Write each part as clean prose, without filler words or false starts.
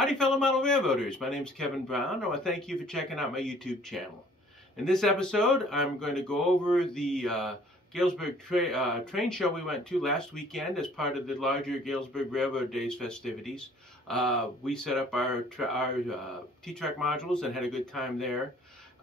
Howdy fellow model railroaders, my name is Kevin Brown and I want to thank you for checking out my YouTube channel. In this episode I'm going to go over the Galesburg train show we went to last weekend as part of the larger Galesburg Railroad Days festivities. We set up our T-Track modules and had a good time there.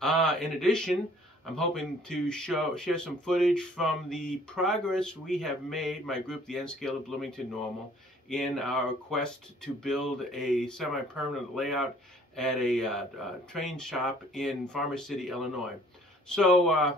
In addition, I'm hoping to share some footage from the progress we have made, my group, the N-Scale of Bloomington Normal, in our quest to build a semi-permanent layout at a train shop in Farmer City, Illinois. So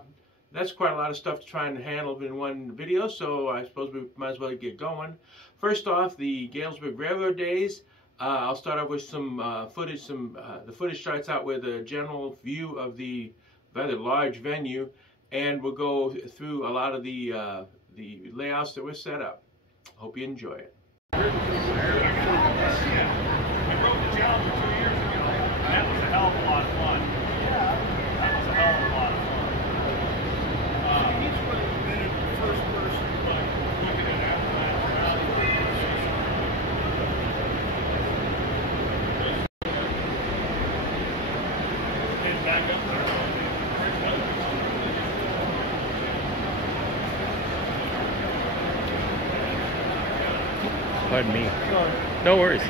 that's quite a lot of stuff to try and handle in one video, so I suppose we might as well get going. First off, the Galesburg Railroad Days. I'll start off with some footage. The footage starts out with a general view of the rather large venue, and we'll go through a lot of the layouts that were set up. Hope you enjoy it. We wrote the Challenger 2 years ago, and that was a hell of a lot of fun. That was a hell of a lot of fun. He's been the first person looking at that. And back up there. Pardon me. No worries.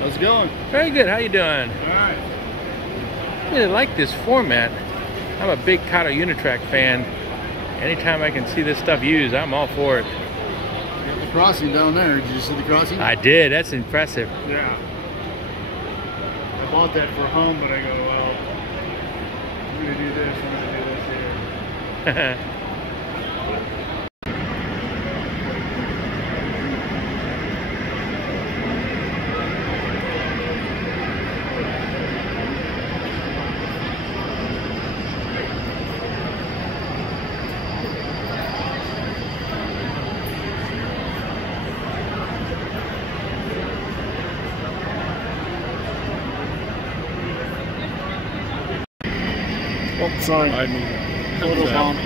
How's it going? Very good. How you doing? All right. I really like this format. I'm a big Kato Unitrack fan. Anytime I can see this stuff used, I'm all for it. You got the crossing down there. Did you see the crossing? I did. That's impressive. Yeah. I bought that for home, but I go, well, I'm going to do this, I'm going to do this here. Oh, sorry. I mean, Photo bomb.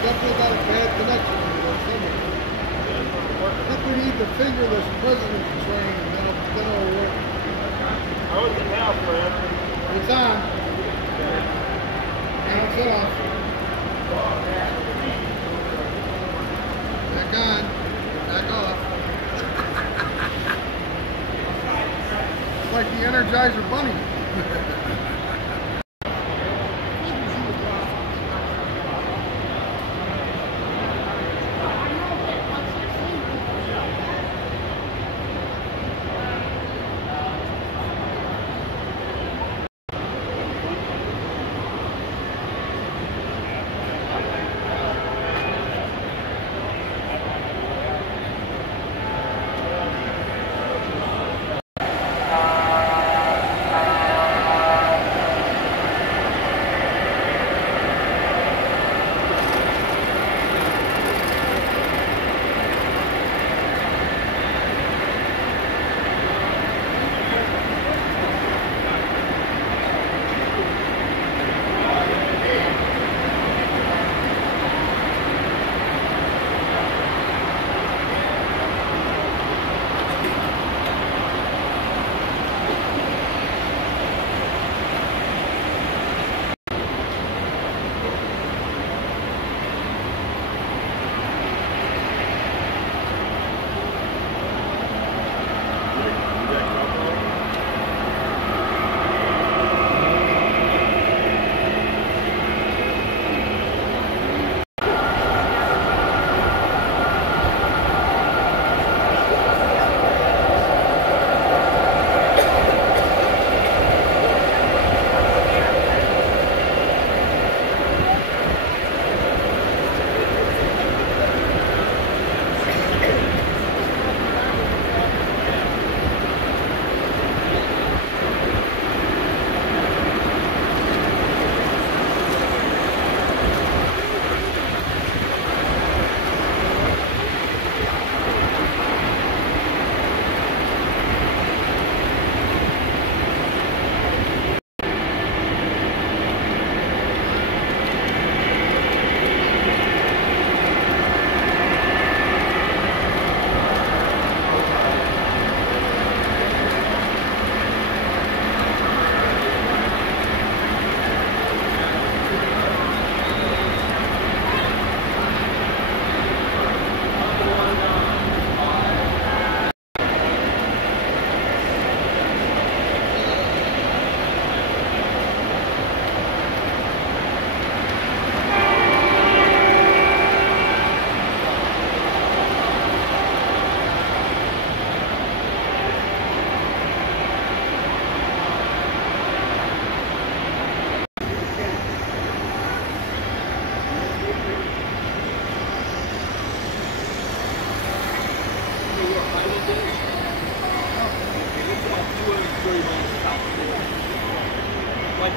Definitely got a bad connection with somewhere. I think we need the fingerless president's train, and that'll work. How is it now, Fred? It's on. Now it's off. Back on. Back off. It's like the Energizer Bunny.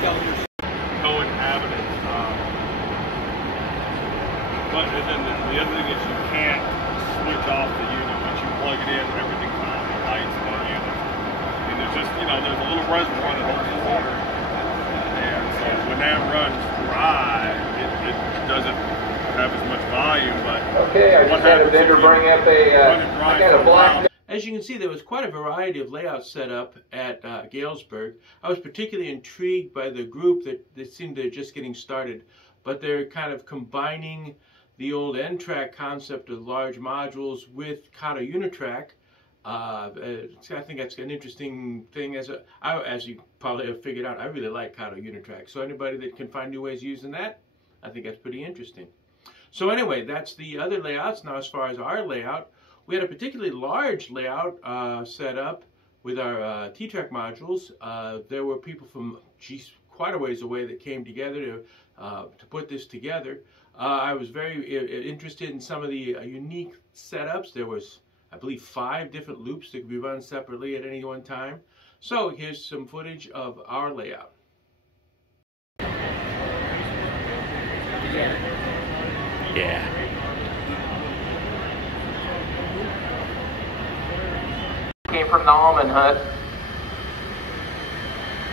coinhabited. But and then the other thing is you can't switch off the unit. Once you plug it in, everything kind of lights in that unit. I mean, there's just, you know, there's a little reservoir that holds the water. And so when that runs dry, it doesn't have as much volume, but okay, I just had a vendor bring up I got a block. As you can see, there was quite a variety of layouts set up at Galesburg. I was particularly intrigued by the group that seemed they're just getting started, but they're kind of combining the old N-track concept of large modules with Kata Unitrack. I think that's an interesting thing. As you probably have figured out, I really like Kata Unitrack. So anybody that can find new ways of using that, I think that's pretty interesting. So anyway, that's the other layouts. Now as far as our layout, we had a particularly large layout set up with our T-Track modules. There were people from quite a ways away that came together to put this together. I was very interested in some of the unique setups. There was, I believe, 5 different loops that could be run separately at any one time. So here's some footage of our layout. Yeah. Came from the almond hut.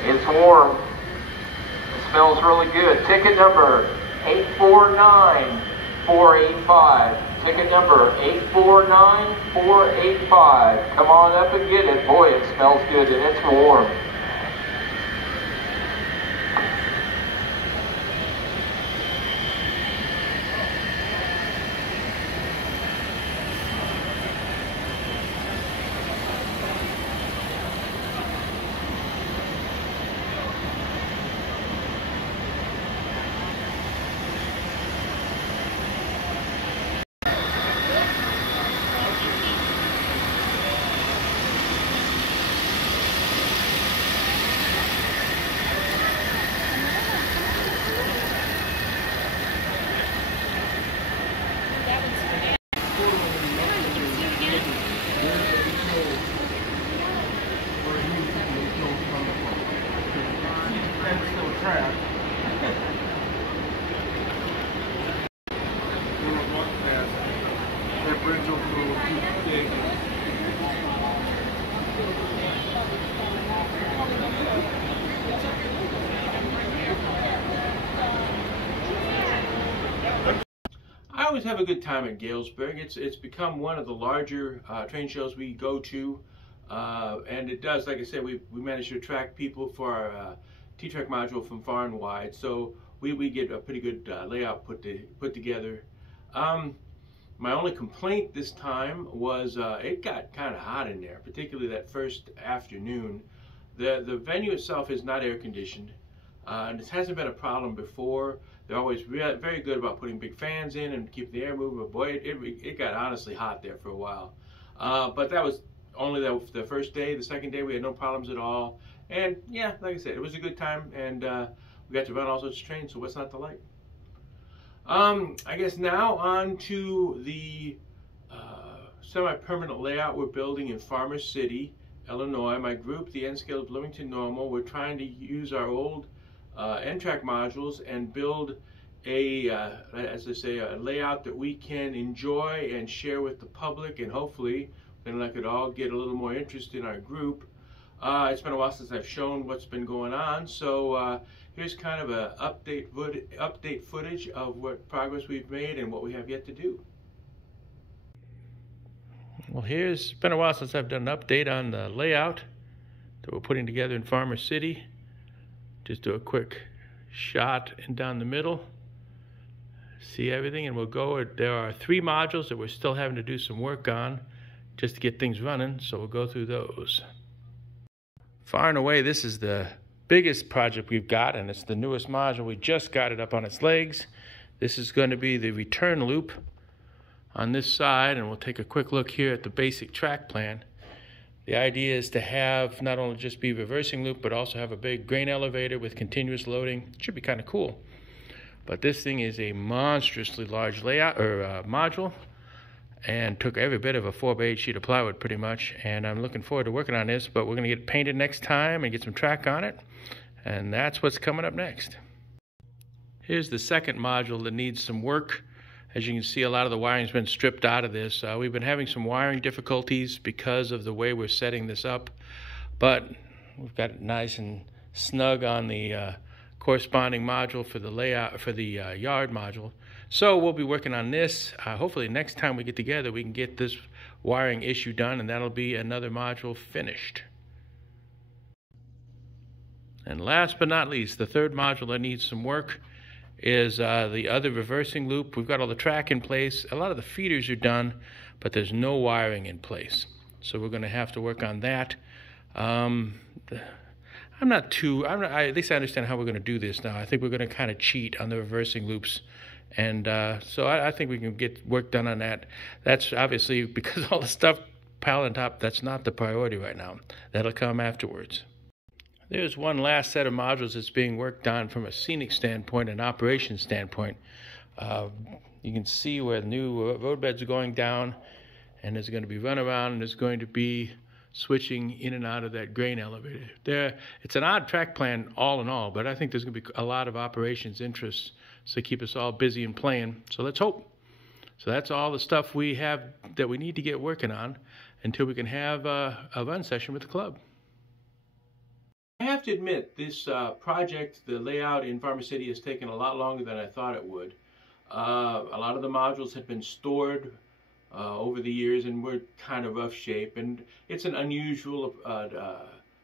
It's warm. It smells really good. Ticket number 849485. Ticket number 849485. Come on up and get it. Boy, it smells good and it's warm. I always have a good time at Galesburg. It's become one of the larger train shows we go to, and it does, like I said, we manage to attract people for our T-Track module from far and wide. So we get a pretty good layout put together. My only complaint this time was it got kind of hot in there, particularly that first afternoon. The venue itself is not air conditioned, and this hasn't been a problem before. They're always very good about putting big fans in and keeping the air moving, but boy, it got honestly hot there for a while. But that was only the first day. The second day we had no problems at all. And yeah, like I said, it was a good time, and we got to run all sorts of trains, so what's not to like? I guess now on to the semi-permanent layout we're building in Farmer City, Illinois. My group, the N-Scale Bloomington Normal, we're trying to use our old N-Track modules and build as I say, a layout that we can enjoy and share with the public, and hopefully, then I could all get a little more interest in our group. It's been a while since I've shown what's been going on, so here's kind of a update footage of what progress we've made and what we have yet to do. Well, it's been a while since I've done an update on the layout that we're putting together in Farmer City. Just do a quick shot and down the middle. See everything, and we'll go. There are 3 modules that we're still having to do some work on just to get things running, so we'll go through those. Far and away, this is the biggest project we've got, and it's the newest module. We just got it up on its legs. This is going to be the return loop on this side, and we'll take a quick look here at the basic track plan. The idea is to have not only just be reversing loop, but also have a big grain elevator with continuous loading. It should be kind of cool. But this thing is a monstrously large layout or module, and took every bit of a 4x8 sheet of plywood pretty much. And I'm looking forward to working on this, but we're going to get it painted next time and get some track on it. And that's what's coming up next. Here's the second module that needs some work. As you can see, a lot of the wiring's been stripped out of this. We've been having some wiring difficulties because of the way we're setting this up, but we've got it nice and snug on the corresponding module for the layout for the yard module. So we'll be working on this. Hopefully next time we get together we can get this wiring issue done, and that'll be another module finished. And last but not least, the third module that needs some work is the other reversing loop. We've got all the track in place. A lot of the feeders are done, but there's no wiring in place. So we're going to have to work on that. At least I understand how we're going to do this now. I think we're going to kind of cheat on the reversing loops. And so I think we can get work done on that. That's obviously, because all the stuff piled on top, that's not the priority right now. That'll come afterwards. There's one last set of modules that's being worked on from a scenic standpoint, an operations standpoint. You can see where the new roadbeds are going down, and there's going to be runaround, and there's going to be switching in and out of that grain elevator. It's an odd track plan all in all, but I think there's going to be a lot of operations interests to keep us all busy and playing. So let's hope. So that's all the stuff we have that we need to get working on until we can have a run session with the club. I have to admit, this project, the layout in Farmer City, has taken a lot longer than I thought it would. A lot of the modules had been stored over the years and were kind of rough shape, and it's an unusual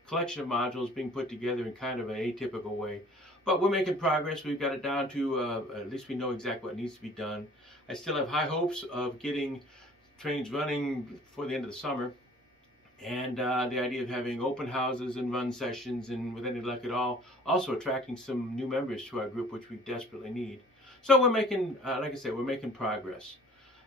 collection of modules being put together in kind of an atypical way. But we're making progress. We've got it down to, at least we know exactly what needs to be done. I still have high hopes of getting trains running before the end of the summer. And the idea of having open houses and run sessions, and with any luck at all, also attracting some new members to our group, which we desperately need. So we're making, like I said, we're making progress.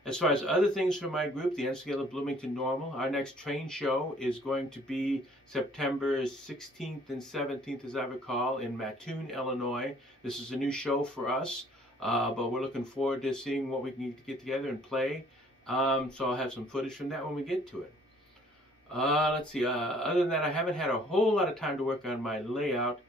As far as other things for my group, the N-Scale of Bloomington Normal, our next train show is going to be September 16th and 17th, as I recall, in Mattoon, Illinois. This is a new show for us, but we're looking forward to seeing what we can get together and play. So I'll have some footage from that when we get to it. Let's see, other than that, I haven't had a whole lot of time to work on my layout.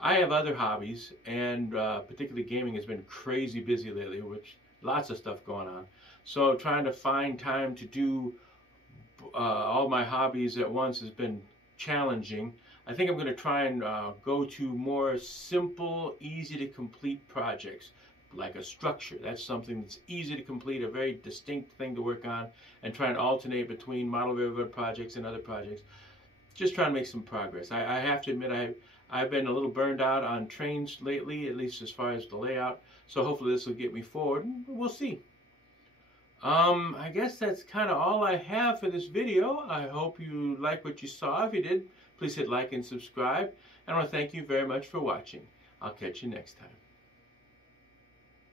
I have other hobbies, and particularly gaming has been crazy busy lately, which lots of stuff going on. So trying to find time to do all my hobbies at once has been challenging. I think I'm going to try and go to more simple, easy to complete projects, like a structure. That's something that's easy to complete, a very distinct thing to work on, and try and alternate between model railroad projects and other projects. Just trying to make some progress. I have to admit, I've been a little burned out on trains lately, at least as far as the layout, so hopefully this will get me forward. We'll see. I guess that's kind of all I have for this video. I hope you like what you saw. If you did, please hit like and subscribe. And I want to thank you very much for watching. I'll catch you next time.